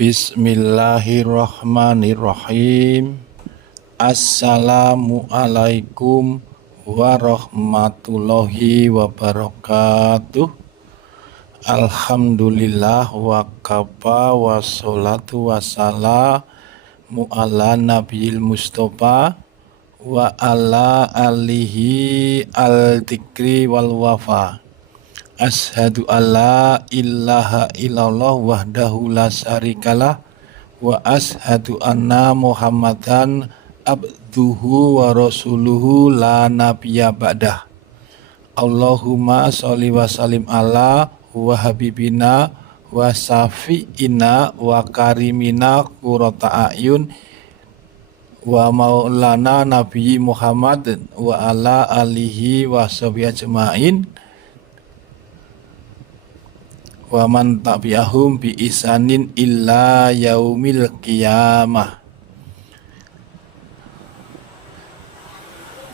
Bismillahirrahmanirrahim. Assalamualaikum warahmatullahi wabarakatuh. Alhamdulillah wa kafa wassalatu wassalamu ala nabiyil mustofa wa ala alihi al-tikri wal wafa. Ashadu alla ilaha illallah wahdahu la syarikalah wa ashadu anna muhammadan abduhu wa rasuluhu la nabiyya ba'dah. Allahumma sholli wa sallim ala wa habibina wa safi'ina wa karimina qurrata a'yun wa maulana nabiyyi Muhammad wa ala alihi wa sahbihi ajma'in wa man tabi'ahum bi isanin illa yaumil qiyamah.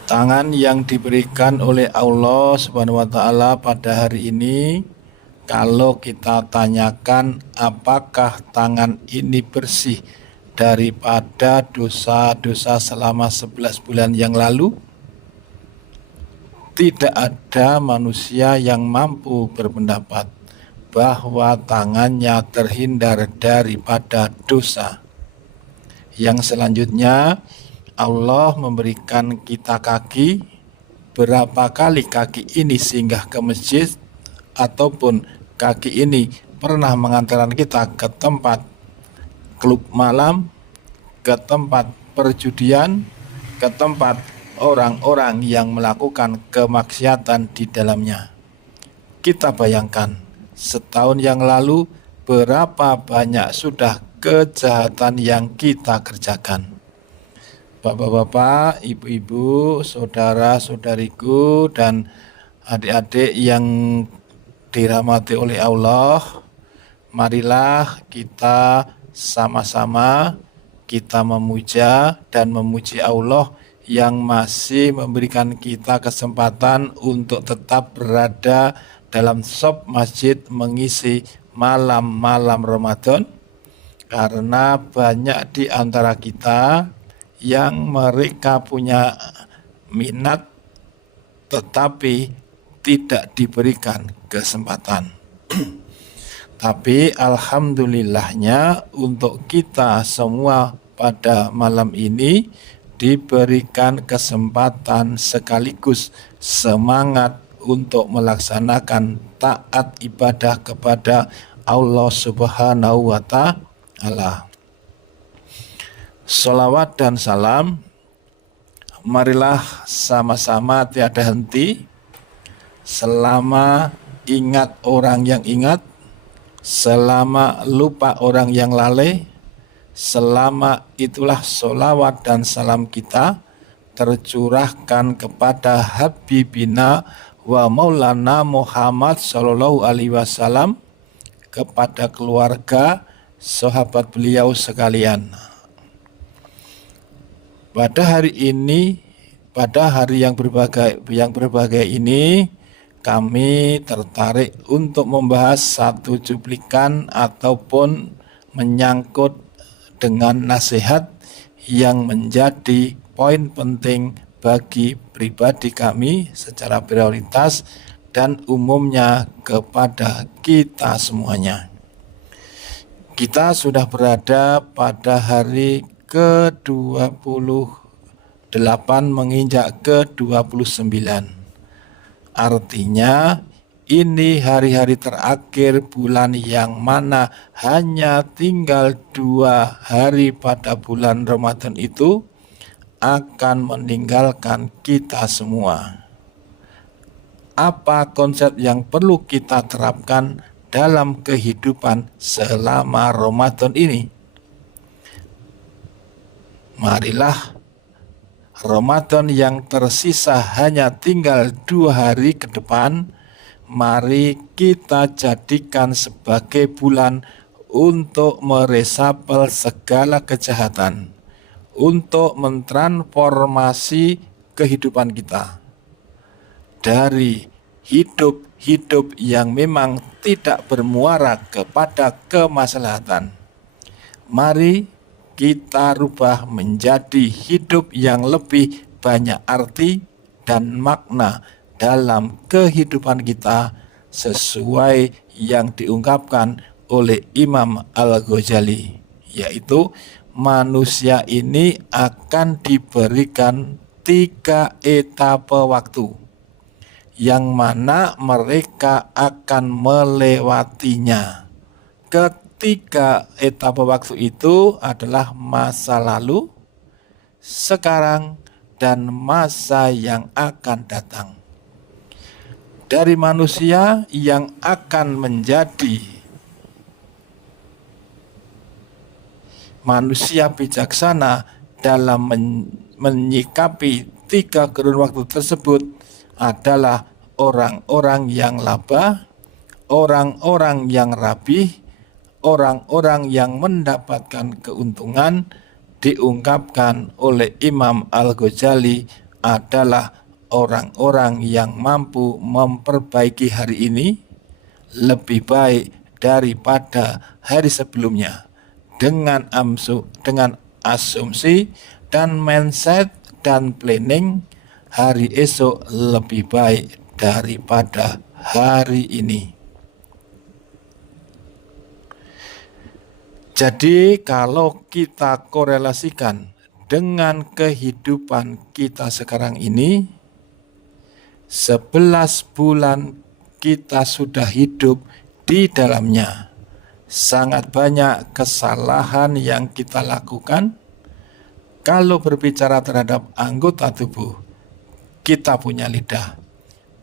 Tangan yang diberikan oleh Allah Subhanahu wa taala pada hari ini, kalau kita tanyakan apakah tangan ini bersih daripada dosa-dosa selama 11 bulan yang lalu, tidak ada manusia yang mampu berpendapat bahwa tangannya terhindar daripada dosa. Yang selanjutnya, Allah memberikan kita kaki. Berapa kali kaki ini singgah ke masjid, ataupun kaki ini pernah mengantarkan kita ke tempat klub malam, ke tempat perjudian, ke tempat orang-orang yang melakukan kemaksiatan di dalamnya. Kita bayangkan, setahun yang lalu berapa banyak sudah kejahatan yang kita kerjakan. Bapak-bapak, ibu-ibu, saudara-saudariku, dan adik-adik yang dirahmati oleh Allah, marilah kita sama-sama kita memuja dan memuji Allah yang masih memberikan kita kesempatan untuk tetap berada dalam shop masjid mengisi malam-malam Ramadan, karena banyak di antara kita yang mereka punya minat tetapi tidak diberikan kesempatan. Tapi alhamdulillahnya untuk kita semua pada malam ini diberikan kesempatan sekaligus semangat untuk melaksanakan taat ibadah kepada Allah Subhanahu wa ta'ala. Sholawat dan salam marilah sama-sama tiada henti selama ingat orang yang ingat, selama lupa orang yang lalai, selama itulah sholawat dan salam kita tercurahkan kepada Habibina wa Maulana Muhammad Sallallahu Alaihi Wasallam, kepada keluarga, sahabat beliau sekalian. Pada hari ini, pada hari yang berbahagia ini, kami tertarik untuk membahas satu cuplikan ataupun menyangkut dengan nasihat yang menjadi poin penting bagi pribadi kami secara prioritas dan umumnya kepada kita semuanya. Kita sudah berada pada hari ke-28 menginjak ke-29. Artinya ini hari-hari terakhir bulan yang mana hanya tinggal 2 hari pada bulan Ramadan itu akan meninggalkan kita semua. Apa konsep yang perlu kita terapkan dalam kehidupan selama Ramadan ini? Marilah Ramadan yang tersisa hanya tinggal 2 hari ke depan, mari kita jadikan sebagai bulan untuk meresapel segala kejahatan, untuk mentransformasi kehidupan kita dari hidup yang memang tidak bermuara kepada kemaslahatan, Mari kita rubah menjadi hidup yang lebih banyak arti dan makna dalam kehidupan kita sesuai yang diungkapkan oleh Imam Al-Ghazali, yaitu manusia ini akan diberikan 3 etape waktu yang mana mereka akan melewatinya. Ketiga etape waktu itu adalah masa lalu, sekarang, dan masa yang akan datang. Dari manusia yang akan menjadi manusia bijaksana dalam menyikapi 3 kurun waktu tersebut adalah orang-orang yang labah, orang-orang yang rabih, orang-orang yang mendapatkan keuntungan. Diungkapkan oleh Imam Al-Ghazali adalah orang-orang yang mampu memperbaiki hari ini lebih baik daripada hari sebelumnya dengan asumsi dan mindset dan planning hari esok lebih baik daripada hari ini. Jadi kalau kita korelasikan dengan kehidupan kita sekarang ini, 11 bulan kita sudah hidup di dalamnya. Sangat banyak kesalahan yang kita lakukan. Kalau berbicara terhadap anggota tubuh, kita punya lidah.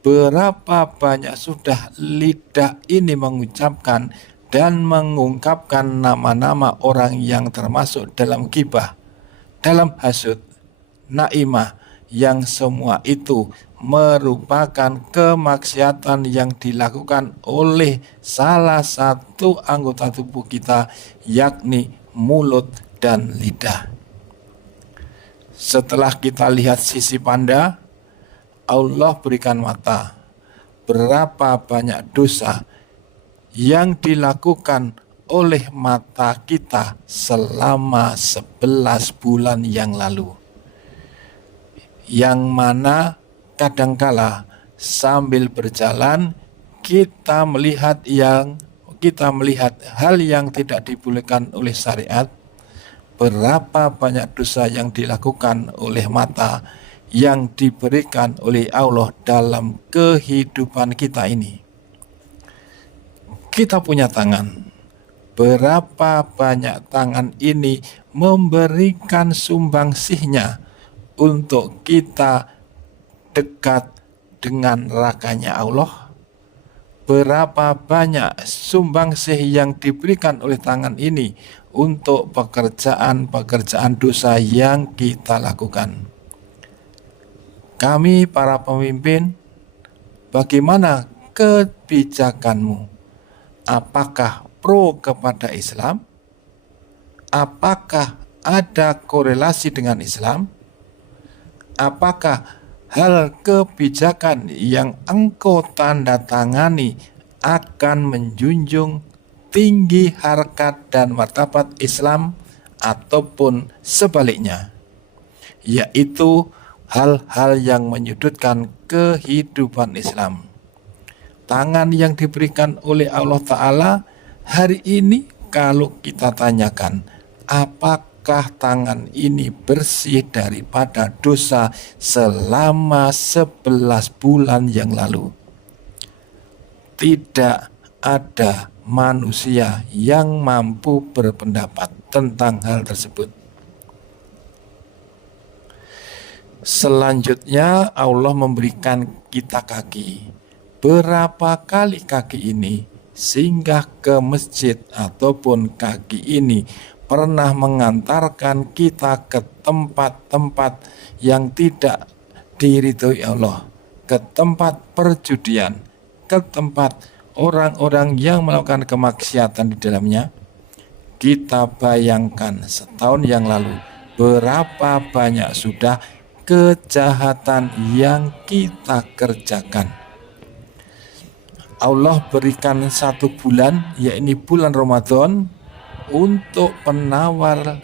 Berapa banyak sudah lidah ini mengucapkan dan mengungkapkan nama-nama orang yang termasuk dalam ghibah, dalam hasud, naimah, yang semua itu merupakan kemaksiatan yang dilakukan oleh salah satu anggota tubuh kita, yakni mulut dan lidah. Setelah kita lihat sisi panda, Allah berikan mata. Berapa banyak dosa yang dilakukan oleh mata kita selama 11 bulan yang lalu, yang mana kadangkala sambil berjalan kita melihat hal yang tidak dibolehkan oleh syariat. Berapa banyak dosa yang dilakukan oleh mata yang diberikan oleh Allah dalam kehidupan kita ini. Kita punya tangan. Berapa banyak tangan ini memberikan sumbangsihnya untuk kita dekat dengan rakanya Allah. Berapa banyak sumbangsih yang diberikan oleh tangan ini untuk pekerjaan-pekerjaan dosa yang kita lakukan. Kami para pemimpin, bagaimana kebijakanmu? Apakah pro kepada Islam? Apakah ada korelasi dengan Islam? Apakah hal kebijakan yang engkau tanda tangani akan menjunjung tinggi harkat dan martabat Islam ataupun sebaliknya, yaitu hal-hal yang menyudutkan kehidupan Islam? Tangan yang diberikan oleh Allah Ta'ala hari ini, kalau kita tanyakan apakah tangan ini bersih daripada dosa selama 11 bulan yang lalu, tidak ada manusia yang mampu berpendapat tentang hal tersebut. Selanjutnya Allah memberikan kita kaki. Berapa kali kaki ini singgah ke masjid ataupun kaki ini pernah mengantarkan kita ke tempat-tempat yang tidak diridhoi Allah, ke tempat perjudian, ke tempat orang-orang yang melakukan kemaksiatan di dalamnya? Kita bayangkan setahun yang lalu berapa banyak sudah kejahatan yang kita kerjakan. Allah berikan 1 bulan, yakni bulan Ramadan, untuk penawar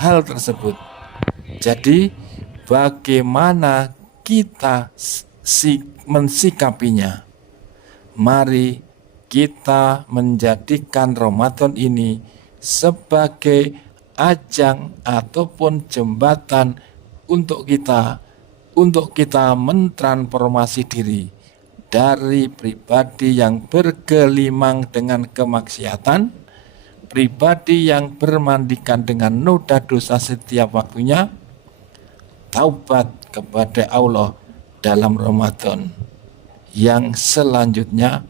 hal tersebut. Jadi bagaimana kita mensikapinya? Mari kita menjadikan Ramadan ini sebagai ajang ataupun jembatan untuk kita mentransformasi diri dari pribadi yang bergelimang dengan kemaksiatan, pribadi yang bermandikan dengan noda dosa setiap waktunya, taubat kepada Allah dalam Ramadan. Yang selanjutnya,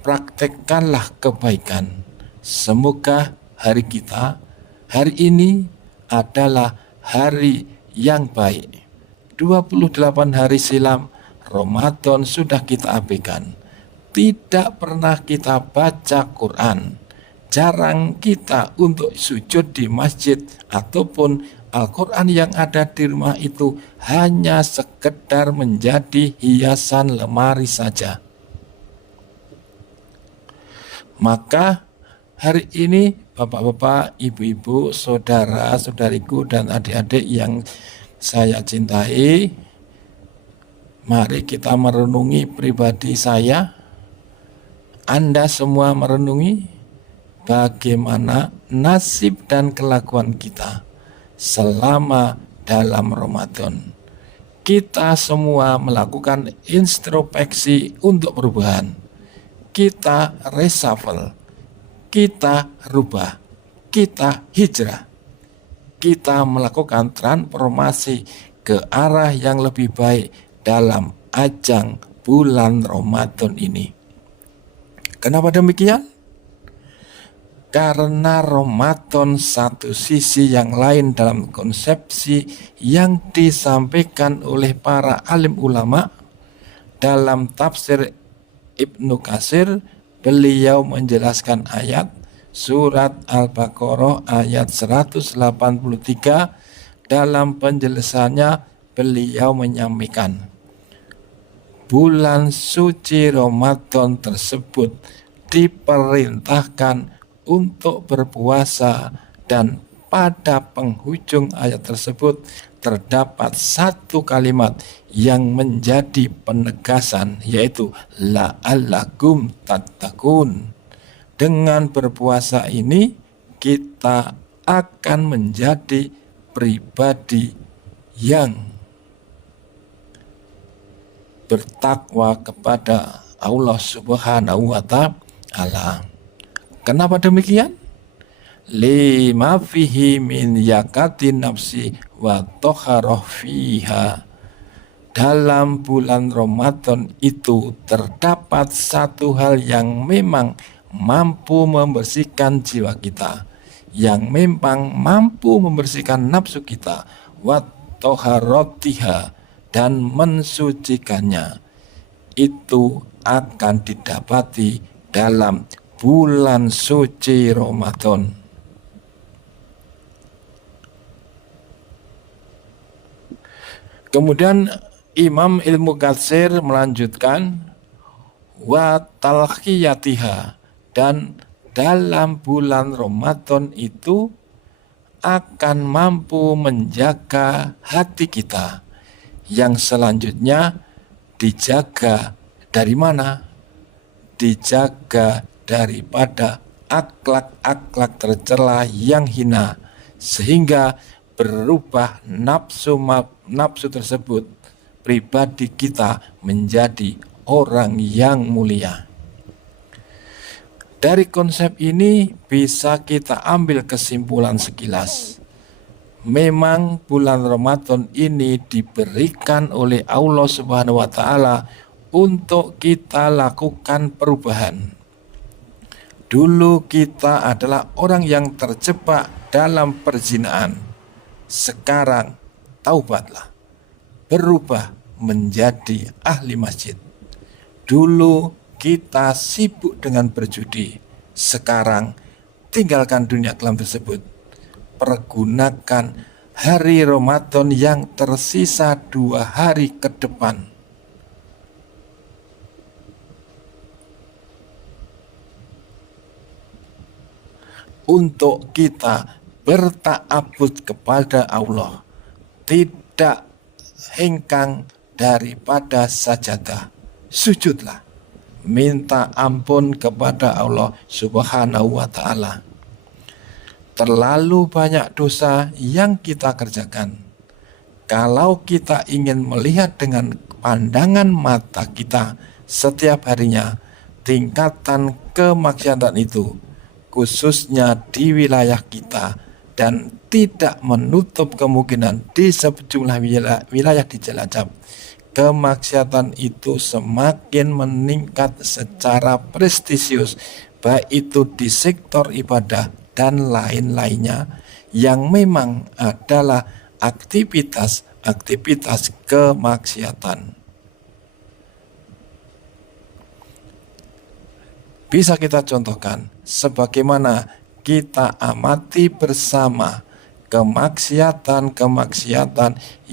praktekkanlah kebaikan. Semoga hari ini adalah hari yang baik. 28 hari silam Ramadan sudah kita abaikan. Tidak pernah kita baca Quran. Jarang kita untuk sujud di masjid ataupun Al-Quran yang ada di rumah itu hanya sekedar menjadi hiasan lemari saja. Maka hari ini bapak-bapak, ibu-ibu, saudara-saudariku dan adik-adik yang saya cintai, mari kita merenungi pribadi saya. Anda semua merenungi bagaimana nasib dan kelakuan kita selama dalam Ramadan. Kita semua melakukan introspeksi untuk perubahan. Kita reshuffle, kita rubah, kita hijrah. Kita melakukan transformasi ke arah yang lebih baik dalam ajang bulan Ramadan ini. Kenapa demikian? Karena Ramadan satu sisi yang lain dalam konsepsi yang disampaikan oleh para alim ulama dalam tafsir Ibnu Katsir, beliau menjelaskan ayat surat Al-Baqarah ayat 183. Dalam penjelasannya beliau menyampaikan bulan suci Ramadan tersebut diperintahkan untuk berpuasa, dan pada penghujung ayat tersebut terdapat satu kalimat yang menjadi penegasan, yaitu la'allakum tattaqun. Dengan berpuasa ini kita akan menjadi pribadi yang bertakwa kepada Allah Subhanahu wa Ta'ala. Kenapa demikian? Lima fihi min yakati nafsi wa toharoh fiha. Dalam bulan Ramadan itu terdapat satu hal yang memang mampu membersihkan jiwa kita, yang memang mampu membersihkan nafsu kita, wa toharotiha, dan mensucikannya. Itu akan didapati dalam bulan suci Ramadan. Kemudian Imam Ilmu Katsir melanjutkan wa talqiyatiha, dan dalam bulan Ramadan itu akan mampu menjaga hati kita, yang selanjutnya dijaga dari mana? Dijaga daripada akhlak-akhlak tercela yang hina, sehingga berubah nafsu tersebut, pribadi kita menjadi orang yang mulia. Dari konsep ini bisa kita ambil kesimpulan sekilas. Memang bulan Ramadan ini diberikan oleh Allah Subhanahu wa Ta'ala untuk kita lakukan perubahan. Dulu kita adalah orang yang terjebak dalam perzinahan. Sekarang taubatlah, berubah menjadi ahli masjid. Dulu kita sibuk dengan berjudi. Sekarang tinggalkan dunia kelam tersebut. Pergunakan hari Ramadan yang tersisa 2 hari ke depan. untuk kita berta'abbud kepada Allah, tidak hengkang daripada sajadah, sujudlah, minta ampun kepada Allah Subhanahu wa ta'ala. Terlalu banyak dosa yang kita kerjakan. Kalau kita ingin melihat dengan pandangan mata kita setiap harinya tingkatan kemaksiatan itu, khususnya di wilayah kita, dan tidak menutup kemungkinan di sejumlah wilayah di Cilacap, kemaksiatan itu semakin meningkat secara prestisius, baik itu di sektor ibadah dan lain-lainnya yang memang adalah aktivitas kemaksiatan. Bisa kita contohkan sebagaimana kita amati bersama kemaksiatan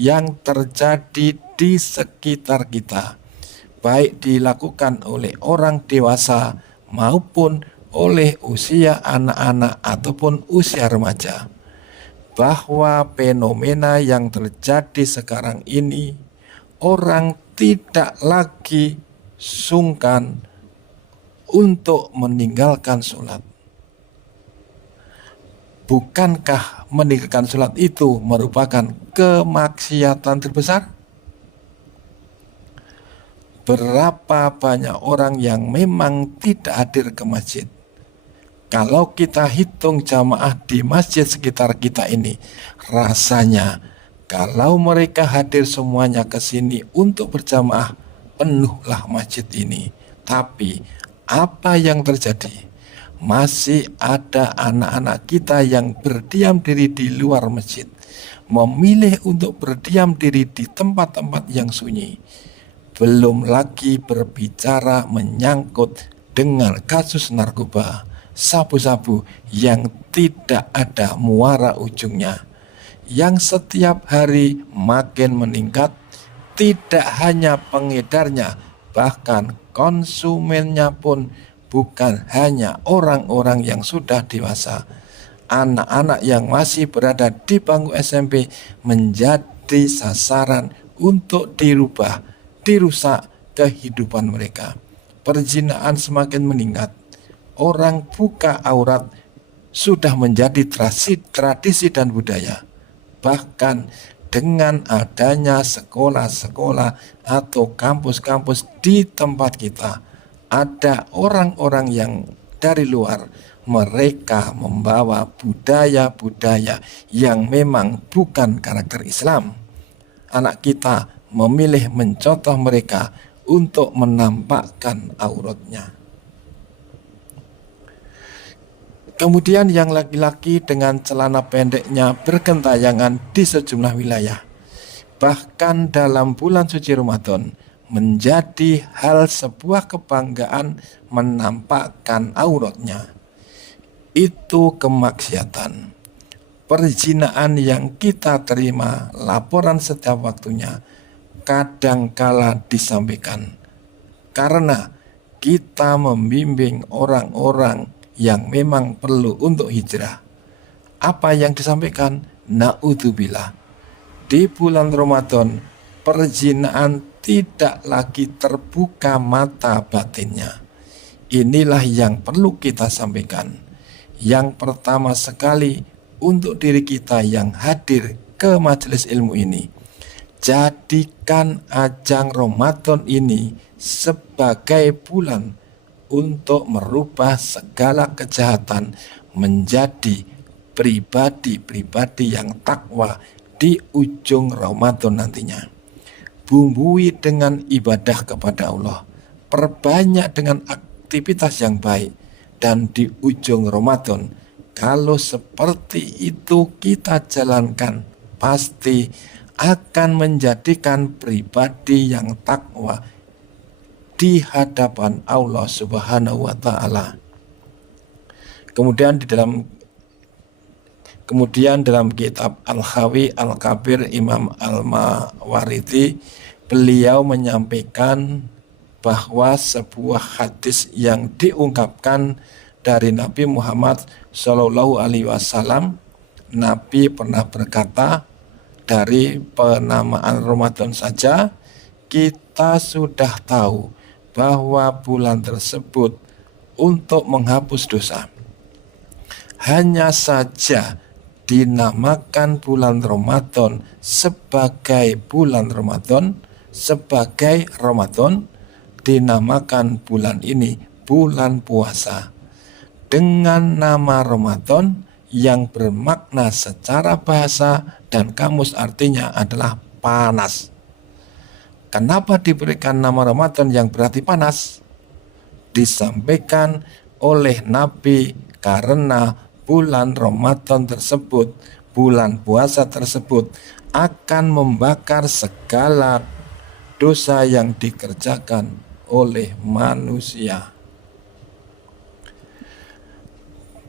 yang terjadi di sekitar kita, baik dilakukan oleh orang dewasa maupun oleh usia anak-anak ataupun usia remaja, bahwa fenomena yang terjadi sekarang ini, orang tidak lagi sungkan untuk meninggalkan sholat. Bukankah meninggalkan sholat itu merupakan kemaksiatan terbesar? Berapa banyak orang yang memang tidak hadir ke masjid? Kalau kita hitung jamaah di masjid sekitar kita ini, rasanya kalau mereka hadir semuanya ke sini untuk berjamaah, penuhlah masjid ini. Tapi apa yang terjadi? Masih ada anak-anak kita yang berdiam diri di luar masjid, memilih untuk berdiam diri di tempat-tempat yang sunyi. Belum lagi berbicara menyangkut dengan kasus narkoba, sabu-sabu yang tidak ada muara ujungnya, yang setiap hari makin meningkat. Tidak hanya pengedarnya, bahkan konsumennya pun bukan hanya orang-orang yang sudah dewasa. Anak-anak yang masih berada di bangku SMP menjadi sasaran untuk dirusak kehidupan mereka. Perzinahan semakin meningkat. Orang buka aurat sudah menjadi tradisi dan budaya. Bahkan dengan adanya sekolah-sekolah atau kampus-kampus di tempat kita, ada orang-orang yang dari luar, mereka membawa budaya-budaya yang memang bukan karakter Islam. Anak kita memilih mencontoh mereka untuk menampakkan auratnya. Kemudian yang laki-laki dengan celana pendeknya bergentayangan di sejumlah wilayah. Bahkan dalam bulan suci Ramadan menjadi hal sebuah kebanggaan menampakkan auratnya. Itu kemaksiatan. Perzinahan yang kita terima laporan setiap waktunya kadangkala disampaikan karena kita membimbing orang-orang yang memang perlu untuk hijrah. Apa yang disampaikan? Na'udzubillah. Di bulan Ramadan, perzinahan tidak lagi terbuka mata batinnya. Inilah yang perlu kita sampaikan. Yang pertama sekali untuk diri kita yang hadir ke majelis ilmu ini, jadikan ajang Ramadan ini sebagai bulan untuk merubah segala kejahatan menjadi pribadi-pribadi yang takwa di ujung Ramadan nantinya. Bumbui dengan ibadah kepada Allah, perbanyak dengan aktivitas yang baik, dan di ujung Ramadan, kalau seperti itu kita jalankan, pasti akan menjadikan pribadi yang takwa di hadapan Allah Subhanahu wa ta'ala. Kemudian dalam kitab Al-Khawi Al-Kabir Imam Al-Mawardi, beliau menyampaikan bahwa sebuah hadis yang diungkapkan dari Nabi Muhammad Shallallahu Alaihi Wasallam. Nabi pernah berkata, dari penamaan Ramadan saja kita sudah tahu bahwa bulan tersebut untuk menghapus dosa. Hanya saja dinamakan bulan Ramadan sebagai bulan Ramadan, sebagai Ramadan, dinamakan bulan ini bulan puasa. Dengan nama Ramadan yang bermakna secara bahasa dan kamus artinya adalah panas. Kenapa diberikan nama Ramadan yang berarti panas? Disampaikan oleh Nabi karena bulan Ramadan tersebut, bulan puasa tersebut akan membakar segala dosa yang dikerjakan oleh manusia.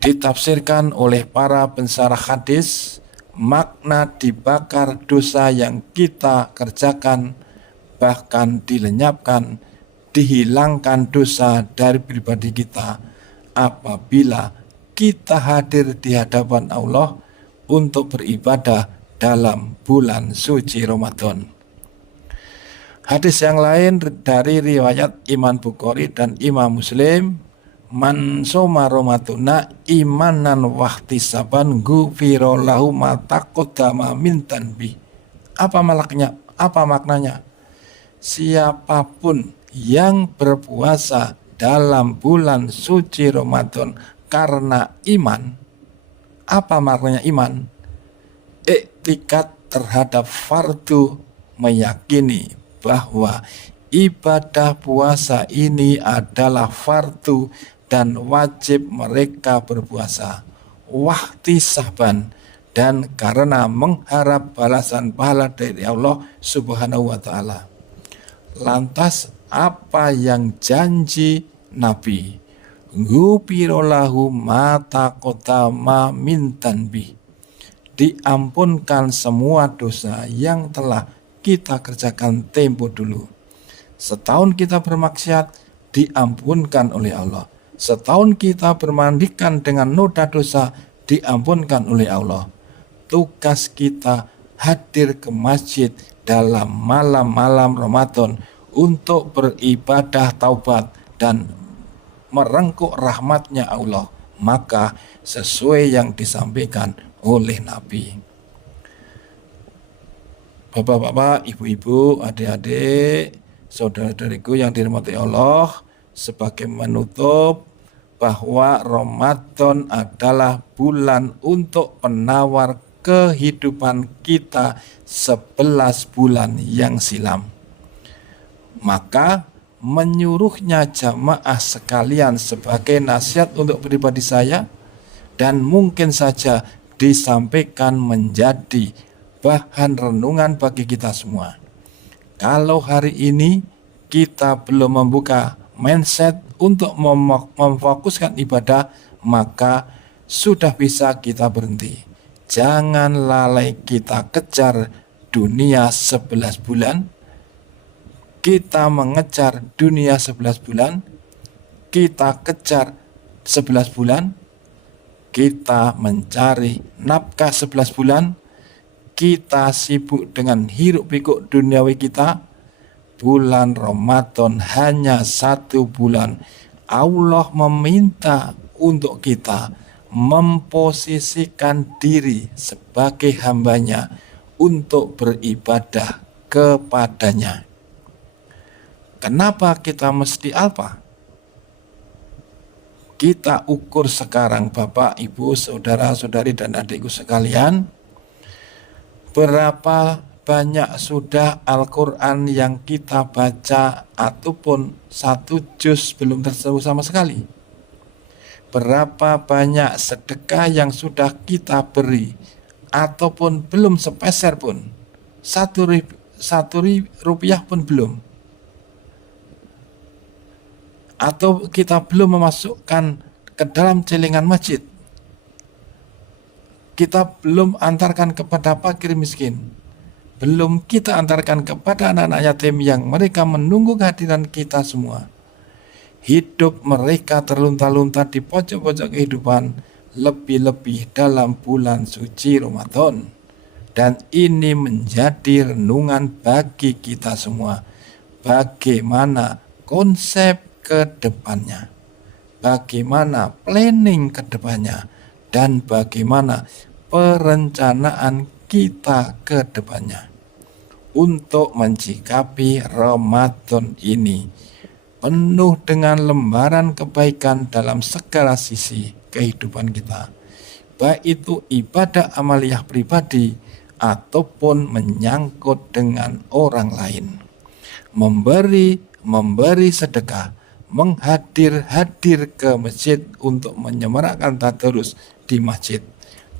Ditafsirkan oleh para pensarah hadis, makna dibakar dosa yang kita kerjakan, bahkan dilenyapkan, dihilangkan dosa dari pribadi kita apabila kita hadir di hadapan Allah untuk beribadah dalam bulan suci Ramadan. Hadis yang lain dari riwayat Imam Bukhari dan Imam Muslim, man soma Ramadana imanan wahtisaban ghufira lahu ma taqaddama min dhanbi. Apa maknanya? Siapapun yang berpuasa dalam bulan suci Ramadan karena iman, apa maknanya iman? Iktikad terhadap fardu, meyakini bahwa ibadah puasa ini adalah fardu dan wajib mereka berpuasa. Wahtisaban, dan karena mengharap balasan pahala dari Allah Subhanahu wa Ta'ala. Lantas apa yang janji Nabi? Ghufirallahu ma taqaddama min dhanbi. Diampunkan semua dosa yang telah kita kerjakan tempo dulu. Setahun kita bermaksiat, diampunkan oleh Allah. Setahun kita bermandikan dengan noda dosa, diampunkan oleh Allah. Tugas kita hadir ke masjid dalam malam-malam Ramadan untuk beribadah taubat dan merengkuh rahmatnya Allah, maka sesuai yang disampaikan oleh Nabi. Bapak-bapak, ibu-ibu, adik-adik, saudara-saudariku yang dirahmati Allah, sebagai menutup bahwa Ramadan adalah bulan untuk penawar kehidupan kita 11 bulan yang silam. Maka menyuruhnya jamaah sekalian sebagai nasihat untuk pribadi saya dan mungkin saja disampaikan menjadi bahan renungan bagi kita semua. Kalau hari ini kita belum membuka mindset untuk memfokuskan ibadah, maka sudah bisa kita berhenti. Jangan lalai kita kejar dunia 11 bulan. Kita mengejar dunia 11 bulan, kita kejar 11 bulan, kita mencari nafkah 11 bulan, kita sibuk dengan hiruk pikuk duniawi kita. Bulan Ramadan hanya 1 bulan. Allah meminta untuk kita memposisikan diri sebagai hambanya untuk beribadah kepadanya. Kenapa kita mesti apa? Kita ukur sekarang, Bapak, Ibu, saudara-saudari dan adikku sekalian, berapa banyak sudah Al-Quran yang kita baca ataupun 1 juz belum tersentuh sama sekali. Berapa banyak sedekah yang sudah kita beri ataupun belum sepeser pun, 1 rupiah pun belum. Atau kita belum memasukkan ke dalam celengan masjid. Kita belum antarkan kepada fakir miskin. Belum kita antarkan kepada anak-anak yatim yang mereka menunggu kehadiran kita semua. hidup mereka terlunta-lunta di pojok-pojok kehidupan, lebih-lebih dalam bulan suci Ramadan. Dan ini menjadi renungan bagi kita semua. Bagaimana konsep ke depannya, bagaimana planning ke depannya, dan bagaimana perencanaan kita ke depannya untuk mencikapi Ramadan ini penuh dengan lembaran kebaikan dalam segala sisi kehidupan kita, baik itu ibadah amaliyah pribadi ataupun menyangkut dengan orang lain. Memberi sedekah, hadir ke masjid untuk menyemarakkan tadarus di masjid,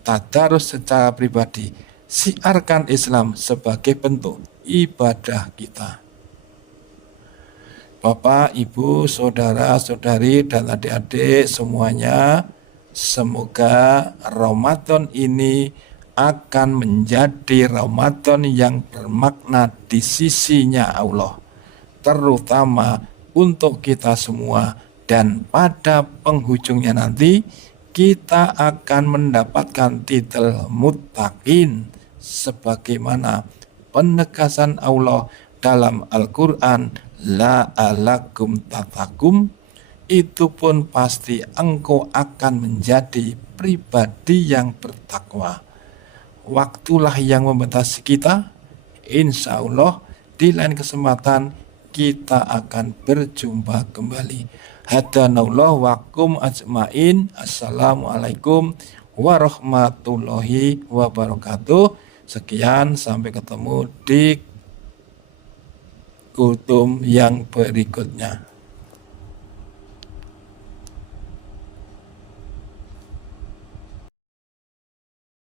tadarus secara pribadi, siarkan Islam sebagai bentuk ibadah kita. Bapak, Ibu, saudara-saudari, dan adik-adik semuanya, semoga Ramadan ini akan menjadi Ramadan yang bermakna di sisinya Allah, terutama untuk kita semua, dan pada penghujungnya nanti kita akan mendapatkan titel muttaqin sebagaimana penegasan Allah dalam Al-Quran, la'alakum tattaqun. Itu pun pasti engkau akan menjadi pribadi yang bertakwa. Waktulah yang membatasi kita. Insya Allah di lain kesempatan kita akan berjumpa kembali. Hadanallah wakum ajmain. Assalamualaikum warahmatullahi wabarakatuh. Sekian, sampai ketemu di kultum yang berikutnya.